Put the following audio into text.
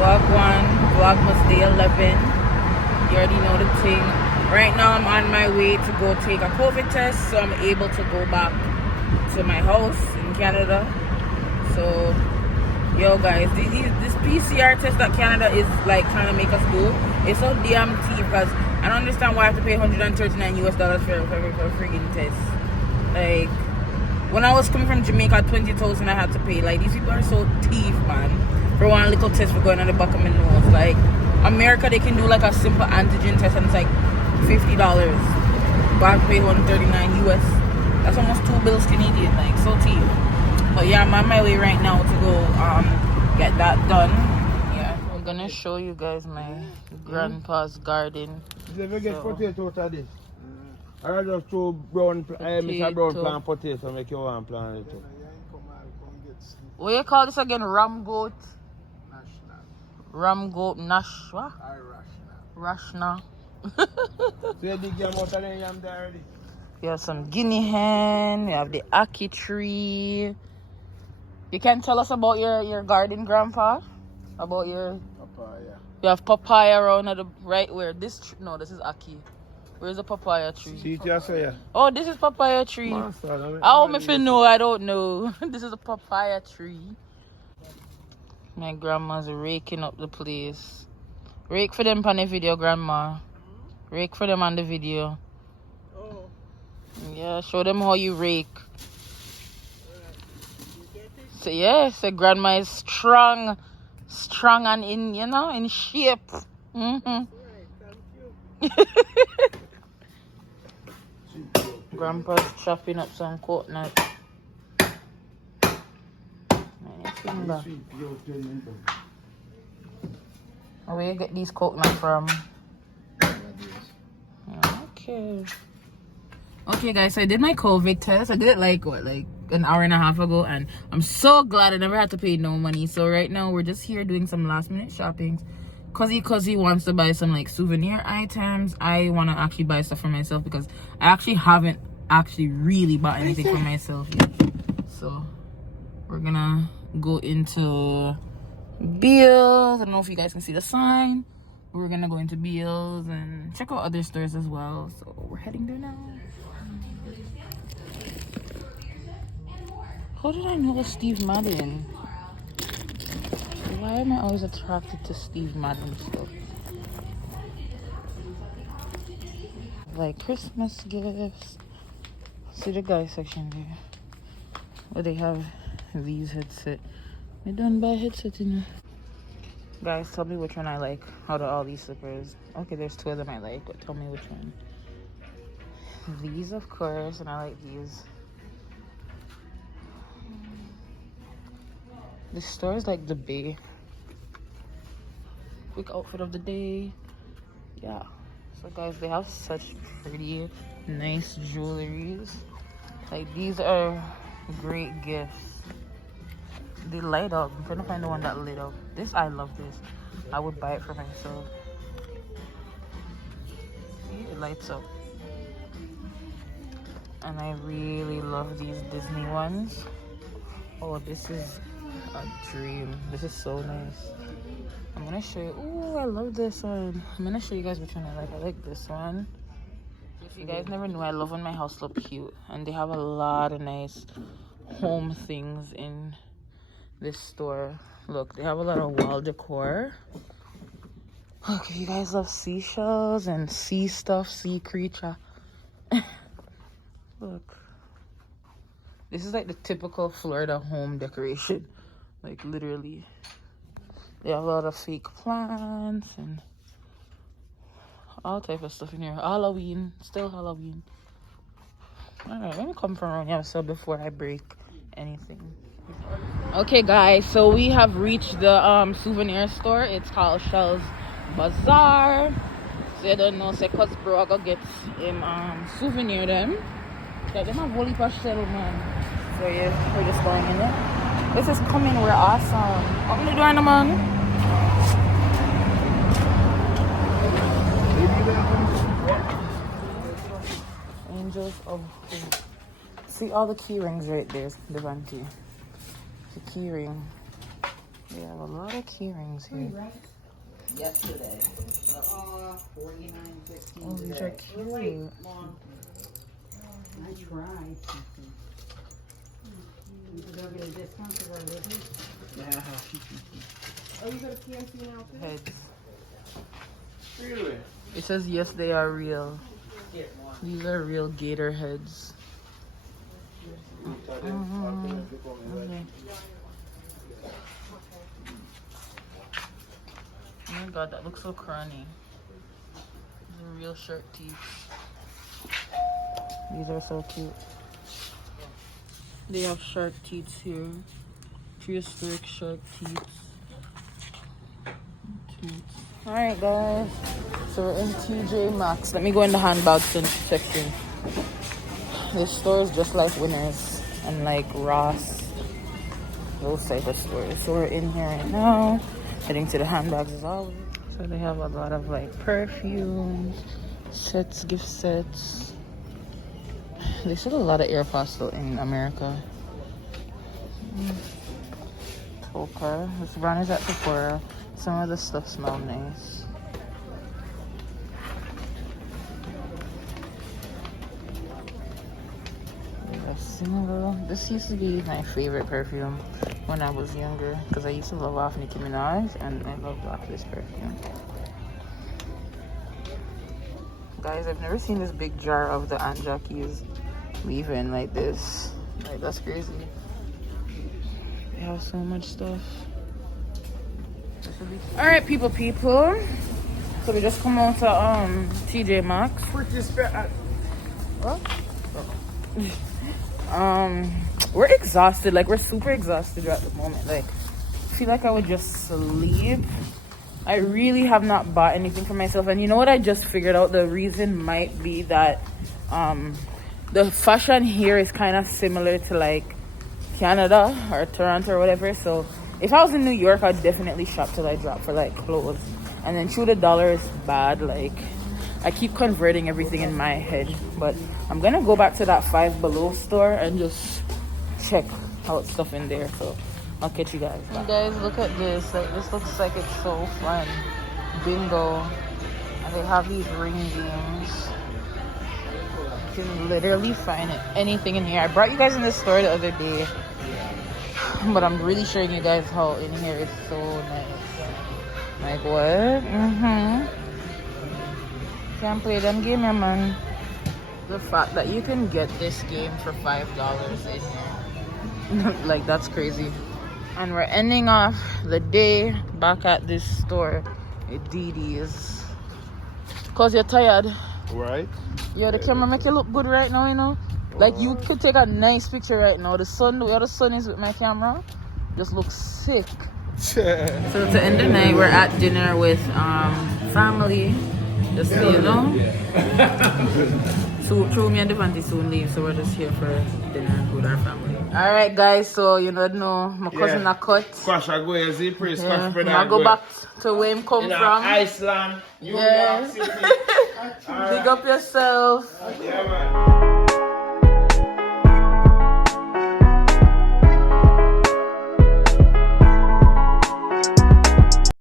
Vlog 1, Vlogmas day 11. You already know the thing. Right now I'm on my way to go take a COVID test, so I'm able to go back to my house in Canada. So, yo guys, this PCR test that Canada is like trying to make us do, it's so damn cheap because I don't understand why I have to pay $139 US for a freaking test. Like, when I was coming from Jamaica, 20,000 I had to pay. Like, these people are so thief, man. For one little test for going on the back of my nose. Like, America, they can do like a simple antigen test and it's like $50. But I have to pay $139 US. That's almost 2 bills Canadian. Like, so cheap. But yeah, I'm on my way right now to go get that done. Yeah, I'm gonna show you guys my grandpa's garden. You never get potato out of this. I just throw brown plant potato make you one plant it too. What you call this again? Ram goat? Ram goat nash what? Rashna. So you dig yam out of the yam there already? We have some guinea hen, we have the ackee tree. You can tell us about your garden, Grandpa? About your Papaya. You have papaya around at the right where this no, this is ackee. Where's the papaya tree? See it just say. Oh, this is papaya tree. If you know, I don't know. This is a papaya tree. My grandma's raking up the place. Rake for them on the video, Grandma. Rake for them on the video. Oh. Yeah, show them how you rake. So yeah, so Grandma is strong and in shape. Mm-hmm. Grandpa's chopping up some coconut. Where you get these coconut from? Okay. Okay guys, so I did my COVID test. I did it like an hour and a half ago, and I'm so glad I never had to pay no money. So right now we're just here doing some last minute shopping. Cause he wants to buy some like souvenir items. I want to actually buy stuff for myself because I actually haven't really bought anything for myself yet. So we're gonna go into Beals. I don't know if you guys can see the sign. We're gonna go into Beals and check out other stores as well. So we're heading there now. How did I know Steve Madden? Why am I always attracted to Steve Madden stuff? Like Christmas gifts. See the guy section there. Where they have these headsets. I don't buy headset, you know. Guys, tell me which one I like out of all these slippers. Okay, there's 2 of them I like, but tell me which one. These, of course, and I like these. This store is like the Bay. Quick outfit of the day. Yeah. So guys, they have such pretty, nice jewelries. Like, these are great gifts. They light up. I'm trying to find the one that lit up. This, I love this. I would buy it for myself. See, it lights up. And I really love these Disney ones. Oh, this is a dream. This is so nice. I'm gonna show you. Ooh, I love this one. I'm gonna show you guys which one I like. I like this one. If you guys never knew, I love when my house look cute. And they have a lot of nice home things in this store. Look, they have a lot of wall decor. Look, if you guys love seashells and sea stuff, sea creature. Look. This is like the typical Florida home decoration. Like, literally. They have a lot of fake plants and all type of stuff in here. Halloween. Still Halloween. Alright, let me come from around here so before I break anything. Okay guys, so we have reached the souvenir store. It's called Shell's Bazaar. So you don't know, say cause bro I go get him souvenir them. Yeah, they have holy shell, man. So yeah, we're just going in there. This is coming, we're awesome. What are you doing, man? Angels of Hope. See all the key rings right there, Devante. The key ring. They have a lot of key rings here. Yesterday. 49.15. Oh, these are cute. I tried. You don't get a discount because I live here? Yeah. Oh, you go to PNC now too? Heads. Really? It says yes, they are real. These are real gator heads. Okay. Oh my god, that looks so crony. These are real shark teeth. These are so cute. They have shark teeth here. Prehistoric shark teeth. Alright guys, so we're in TJ Maxx. Let me go in the handbag section. This store is just like Winners and like Ross, those type of stores. So we're in here right now, heading to the handbags as always. So they have a lot of like perfumes, sets, gift sets. They sell a lot of AirPods though in America. Toka. This brand is at Sephora. Some of the stuff smells nice. This used to be my favorite perfume when I was younger because I used to love off Nicki Minaj and I loved off this perfume. Guys, I've never seen this big jar of the Aunt Jackie's leave-in like this. Like, that's crazy. They have so much stuff. All right, people. So we just come out to TJ Maxx. What? We're exhausted. Like, we're super exhausted at the moment. Like, I feel like I would just sleep. I really have not bought anything for myself. And you know what I just figured out? The reason might be that the fashion here is kind of similar to like Canada or Toronto or whatever. So if I was in New York, I'd definitely shop till I drop for like clothes. And then true, the dollar is bad. Like, I keep converting everything in my head. But I'm gonna go back to that Five Below store and just check out stuff in there. So I'll catch you guys. You guys, look at this. Like, this looks like it's so fun. Bingo. And they have these ring games. You can literally find anything in here. I brought you guys in this store the other day, but I'm really showing you guys how in here is so nice. Like, what? Can't play them game, yeah, man. The fact that you can get this game for $5 in here, like, that's crazy. And we're ending off the day back at this store at Didi's. Cause you're tired. Right. Yeah, the camera make you look good right now, you know. Like, you could take a nice picture right now. The sun, where the sun is with my camera, just looks sick. So to end the night, we're at dinner with family. Just so you know. So True, me and Devante soon leave, so we're just here for dinner with our family. Alright guys, so you know my cousin a cut. Squash I go as he praise squash brother. I go back to where him come from. Iceland, New Yes. York City. Big up yourself. Yeah, man.